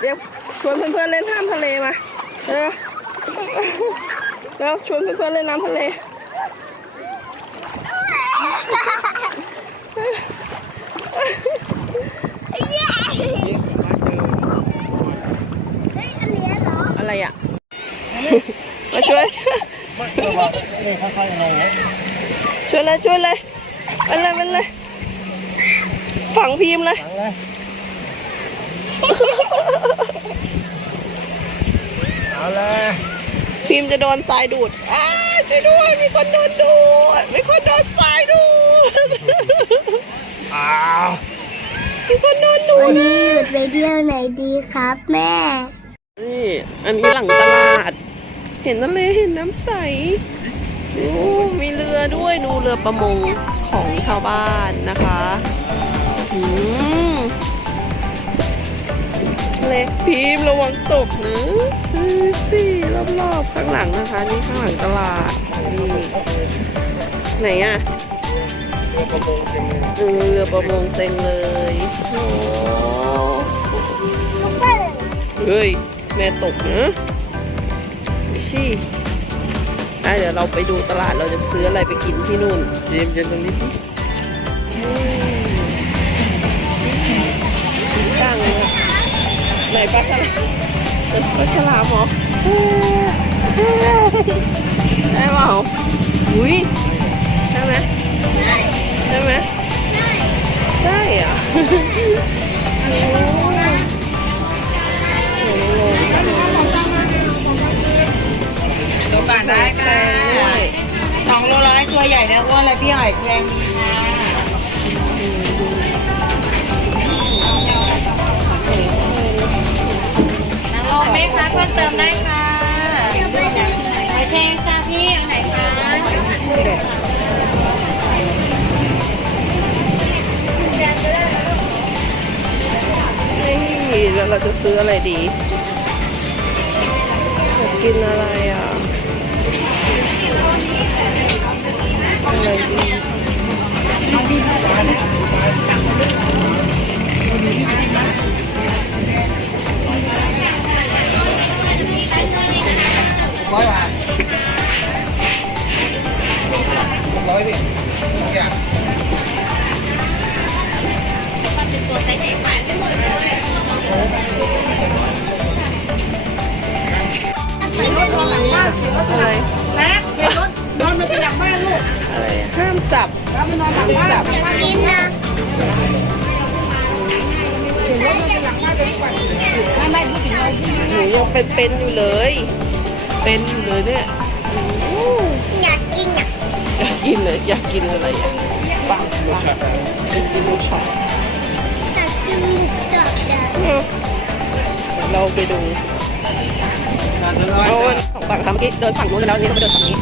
เดี๋ยวชวนเพื่อนๆเล่นน้ำทะเลมาเร็วแล้วชวนเพื่อนๆเล่นน้ำทะเลอะไรอะ มาช่วยนี่ค่อยๆลงนะช่วยเลยช่วยเลยมันเลยมันเลย ฝังพิมพ์เลยฟังเลยเอาเลยพิมพ์จะโดนทรายดูดอ้ายช่วยด้วย มีคนโดนดูด มีคนโดนทรายดูด อ้าวมีคนโดนดูวันดนี้หยุดไปเที่ยวไหนดีครับแม่ นี่อันนี้หลังตลาด เห็นทะเลเห็นน้ำใสโอ้มีเรือด้วย ดูเรือประมงของชาวบ้านนะคะอืมทะ เล็กพิมระวังตกนะดูสิรอบๆข้างหลังนะคะ นี่ข้างหลังตลาดนี่ไหนอะเรือประมงเต็มเลยเรือประมงเต็มเลยโอ้เฮ้ยแม่ตกนะชี่เดี๋ยวเราไปดูตลาดเราจะซื้ออะไรไปกินที่นู่นเตรียมเย็นตรงนี้ ไหนปลาฉลามเออปลาฉลามเหรอได้เปล่าอุ้ยใช่ไหมใช่ไหมใช่อะโอ้โหดูก่อนได้ค่ะสองโลร้อยตัวใหญ่นะอ้วนเลยพี่หอยแครงมี แล้วเราจะซื้ออะไรดีกินอะไรอะอะไรดีร้อยบาทร้อยดิทุกอย่างตัวใส่ใจใส่ไม่หมดเลย อะไรนะเดี๋ยวรถนอนมาไปหลังบ้านลูกอะไรห้ามจับห้ามจับกินนะไม่ไม่พูดถึงเลยหนูยังเป็นๆอยู่เลย เป็นอยู่เลยเนี่ยอู้อยากกินอะอยากกินเลยอยากกินอะไรอะปังปังกินกินลูกช็อต เราไปดูเอาฝั่งทำเมื่อกี้เดินฝั่งนู้นแล้วอันนี้เราไปเดินฝั่งนี้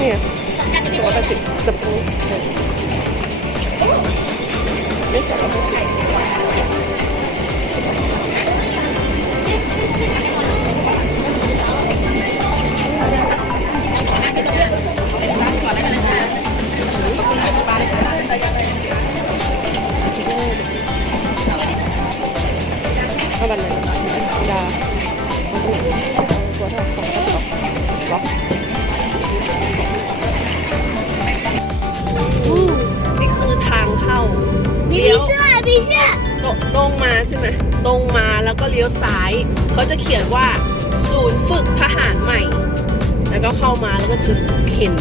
เนี่ยสองร้อยแปดสิบเกือบตรงนี้นี่สองร้อยแปดสิบเอาแบบไหนดาเอาตัวไหนเอาตัวท่าสองร้อยสิบหรอนี่ ตรงตรงมาใช่ไหมตรงมาแล้วก็เลี้ยวซ้าย เขาจะเขียนว่า ศูนย์ฝึกทหารใหม่ แล้วก็เข้ามาแล้วก็จะเห็น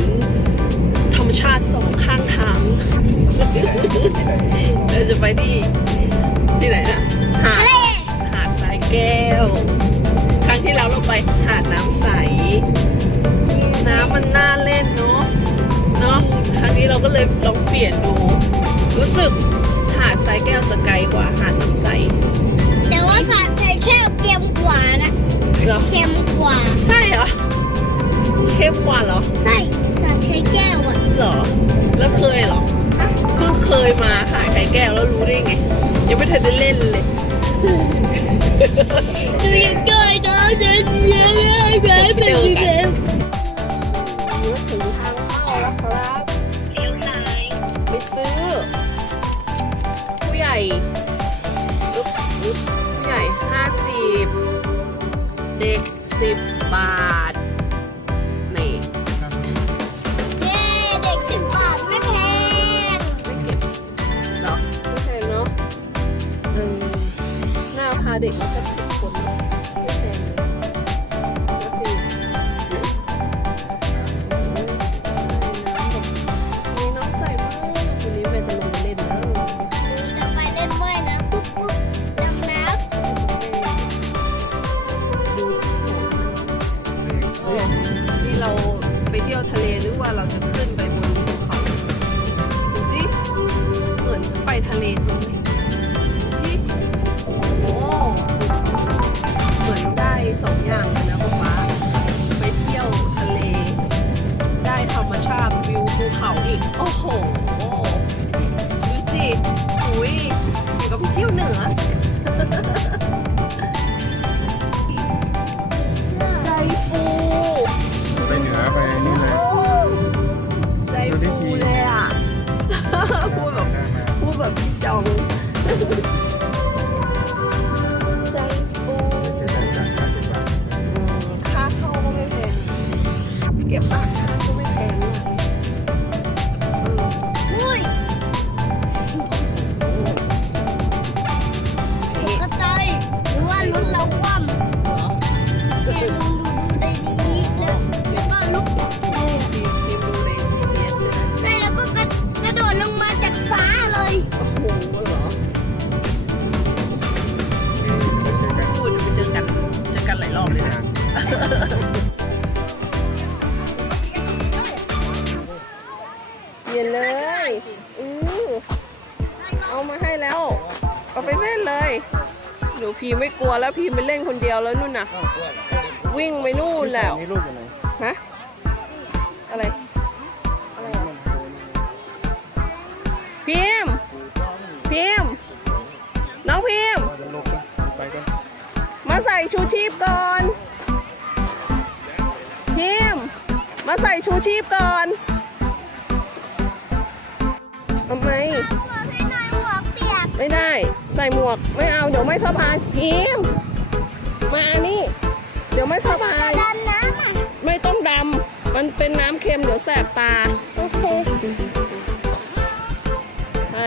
ธรรมชาติสองข้างทางเราจะไปที่ที่ไหนนะหาดทะเลหาดสายแก้ว ครั้งที่แล้วเราไปหาดน้ำใส น้ำมันน่าเล่นเลยลองเปลี่ยนดู รู้สึกหาด ทรายแก้วจะไกลกว่าหาดน้ำใส แต่ว่าสาดไทยแค่เค็มกว่านะเหรอ เค็มกว่า ใช่เหรอเข้มกว่าเหรอ ใช่สาดไทยแก้วอะเหรอ แล้วเคยเหรอเพิ่งเคยมาหาดไก่แก้วแล้วรู้ได้ไง ยังไม่ทันได้เล่นเลยหนูอยากได้นะเดินเยอะๆแบบแบบ ด็กมาสักสิบคนเนอะไม่แพงเลยก็คือมีน้ำใสมากวันนี้แม่จะลงไปเล่นแล้วจะไปเล่นว่ายน้ำปุ๊บปุ๊บดำน้นี่เราไปเที่ยวทะเลหรือว่าเราจะขึ้นไปบนภูเขาดูสิเหมือนไปทะเลตรงนี้ เอาไปเล่นเลย หนูพีไม่กลัวแล้วพีไปเล่นคนเดียวแล้วนู่นน่ะ วิ่งไปนู่นแล้ว นี่ลูกอยู่ไหนฮะ อะไรอะไรอะพิมพ์พิมพ์น้องพิมพ์จะลูกไปกันมาใส่ชูชีพก่อน พิมพ์มาใส่ชูชีพก่อนทำไม หัวให้หน่อยหัวเปียกไม่ได้ ใส่หมวกไม่เอาเดี๋ยวไม่สบายพิมพ์มานี่ เดี๋ยวไม่สบายดำน้ำอะไม่ต้องดำมันเป็นน้ำเค็มเดี๋ยวแสบตาโอเคไป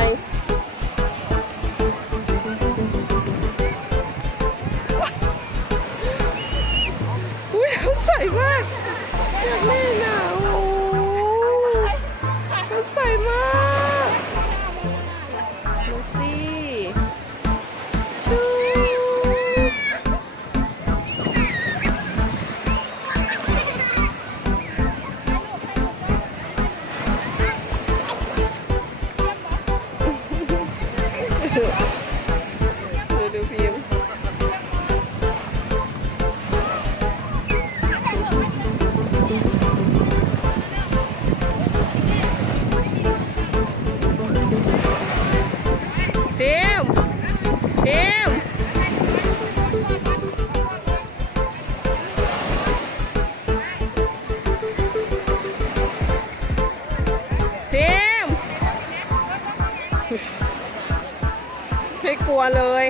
กลัวเลย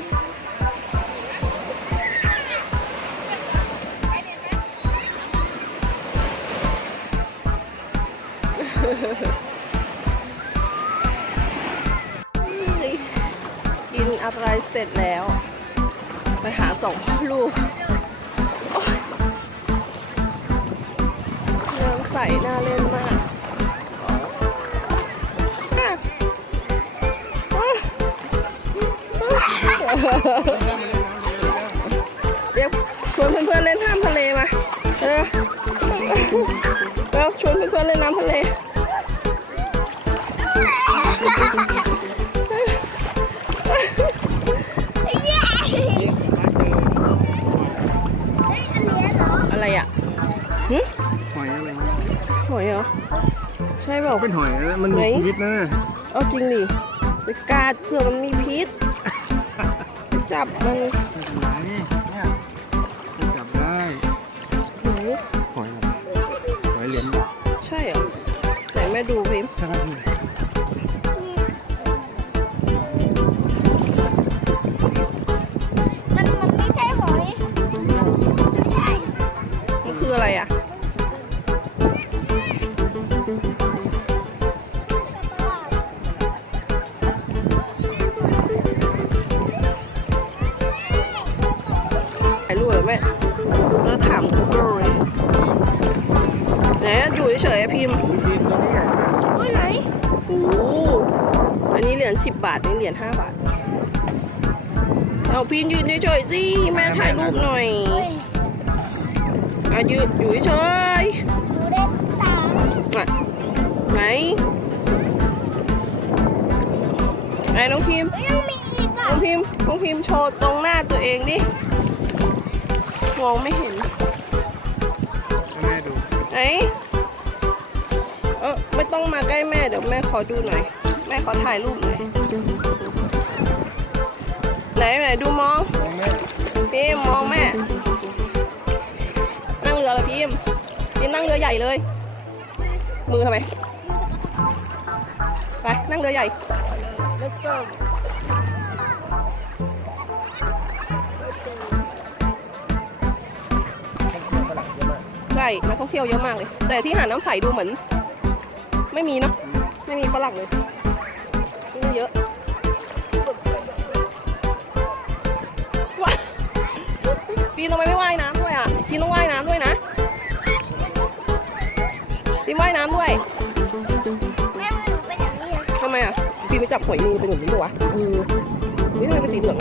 เดี๋ยวชวนเพื่อนๆเล่นน้ำทะเลมาเออแล้วชวนเพื่อนๆเล่นน้ำทะเลอะไรอะหอยอะไรหอยเหรอ ใช่เปล่าเป็นหอยนะมันมีพิษนะ เอาจริงดิไปกาดเผื่อมันมีพิษ จับมันไม่เป็นไรเนี่ยมันจับได้หนูหอยอะไรหอยเหรียญบาทใช่เหรอไหนแม่ดูพิมพ์ใช่ไหมมันมันไม่ใช่หอยมันคืออะไรอะ เซิร์ชถาม Google เลยไหนอยู่เฉยๆอะพิมพ์ดินตัวนี้ใหญ่มากเฮ้ยไหนโอ้โหอันนี้เหรียญ10 บาท นี่เหรียญ5บาท เอาพิมพ์ยืนเฉยๆสิแม่ถ่ายรูปหน่อยเฮ้ยอะยืนอยู่เฉยดูได้ตาๆอะไหนไหนน้องพิมพ์ เฮ้ยยังมีอีกน้อะองพิมพ์น้องพิมพ์โชว์ตรงหน้าตัวเองดิ มองไม่เห็นให้แม่ดูไหนเออไม่ต้องมาใกล้แม่เดี๋ยวแม่ขอดูหน่อย แม่ขอถ่ายรูปหน่อยไหนไหนดูมองมองแม่พิมพ์มองแม่ นั่งเรือเลยพิมพ์พิมพ์นั่งเรือใหญ่เลย มือทำไมไปนั่งเรือใหญ่ Let's go ใช่นักท่องเที่ยวเยอะมากเลย แต่ที่หาดน้ำใสดูเหมือน ไม่มีเนาะไม่มีฝรั่งเลยที่นี่เยอะว้าปีนทำไมไม่ว่ายน้ำด้วยอะปีนต้องว่ายน้ำด้วยนะปีนว่ายน้ำด้วยแม่มือหนูเป็นอย่างนี้เลยทำไมอะปีนไปจับหอยมือเป็นอย่างนี้เหรอวะเออนี่ทำไมเป็นสีเหลือง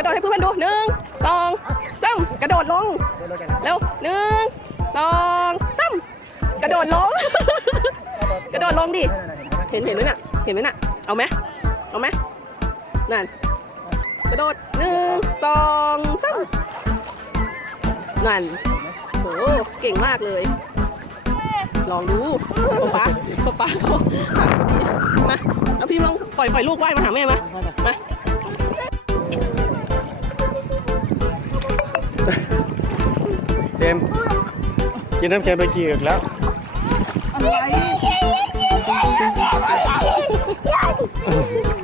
ระโดดดิกระโดดให้เพื่อนๆดูหนึ่งสองสามกระโดดลงเร็วหนึ่งสองสามกระโดดลง กระโดดลงดิเห็นเห็นไหมน่ะเห็นไหมน่ะเอาไหมเอาไหมนั่นกระโดดหนึ่งสองสามนั่นโหเก่งมากเลย ลองดูป๊าป๊าป๊าเขาหักไปดิมาเอาพี่ลองปล่อยปล่อยลูกว่ายมาหาแม่มามา เต็มกินน้ำแข็งไปกี่อึกแล้ว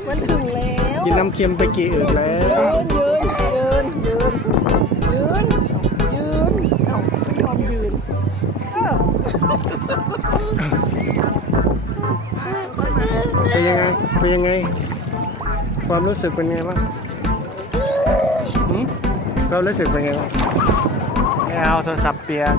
มันถึงแล้วกินน้ำเค็มไปกี่อึกแล้วยืนยืนยืนยืนยืนยืนเอายอมยืนเออเป็นยังไงเป็นยังไง ความรู้สึกเป็นไงบ้างหืมรู้สึกเป็นไงบ้างไม่ เอาโทรศัพท์เปียก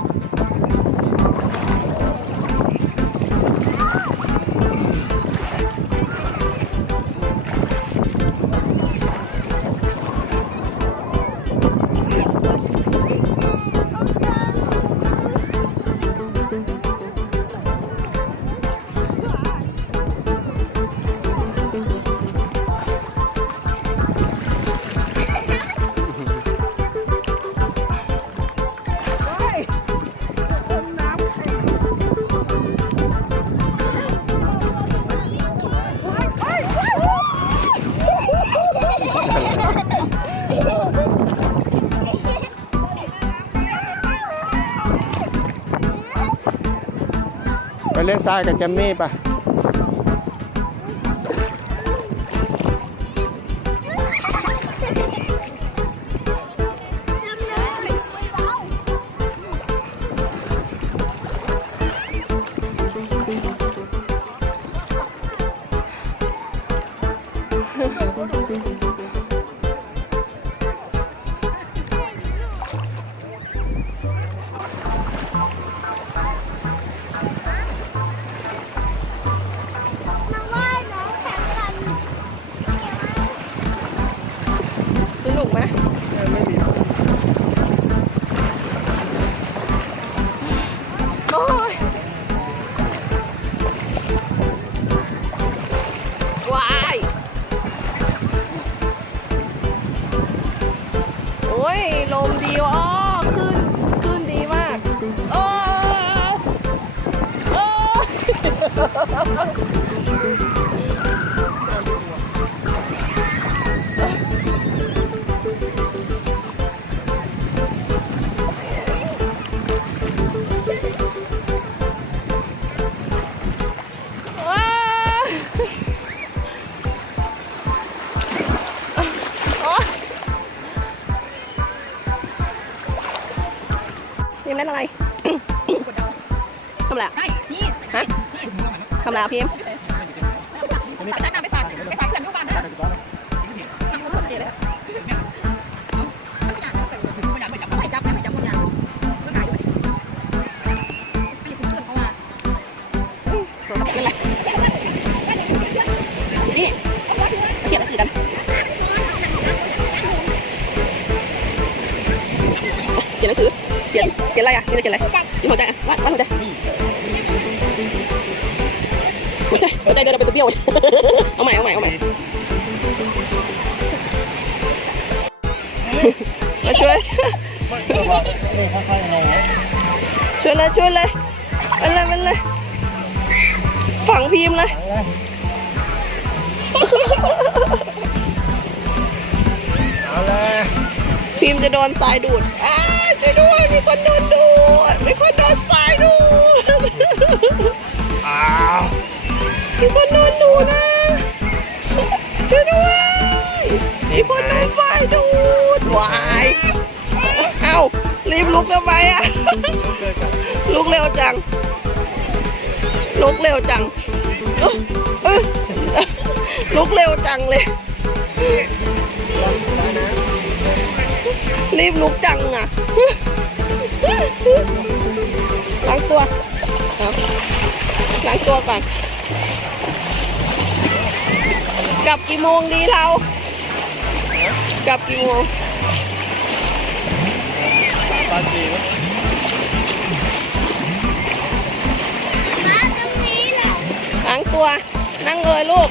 เล่นทรายกับแจมมี่ไป Thank you. ทำอะไรอะพิมพ์ไปใช้น้ำไปฝากไปฝากเพื่อนที่บ้านนะทำคนสนใจเลยไม่อยากไม่อยากไม่จับไม่จับไม่จับคนอยากก็กายด้วยไม่คุ้นเพื่อนเพราะว่าเป็นไรนี่มาเขียนหนังสือกันเขียนหนังสือเขียนเขียนอะไรอะนี่จะเขียนอะไรนี่หัวใจอะวาดวาดหัวใจ ใจเดินเอาไปตัวเบี้ยว เอาใหม่เอาใหม่เอาใหม่มาช่วยช่วยเลยช่วยเลยเอาเลยเอาเลยฝังพิมพ์เลย เอาเลยพิมพ์จะโดนทรายดูดอ้ายช่วยด้วยมีคนโดนดูดมีคนโดนทรายดูด มีคนโดนดูนะช่วยด้วยมีคนโดนทรายดูดวายเอ้ารีบลุกทำไมอะลุกเร็วจัง ลุกเร็วจังลุกเร็วจังเลย รีบลุกจังอะล้างตัวเอาล้างตัวก่อน กลับกี่โมงดีเรา กลับกี่โมงตอนสี่มาตรงนี้แหละล้างตัว นั่งเลยลูก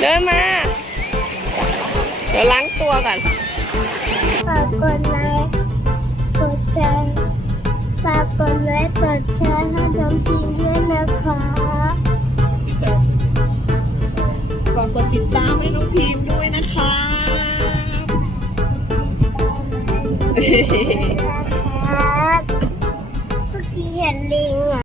เดินมา เดี๋ยวล้างตัวก่อน กดไลค์กดแชร์ฝากกดไลค์กดแชร์ให้น้องพิมด้วยนะคะฝากกดติดตามให้น้องพิมด้วยนะครับ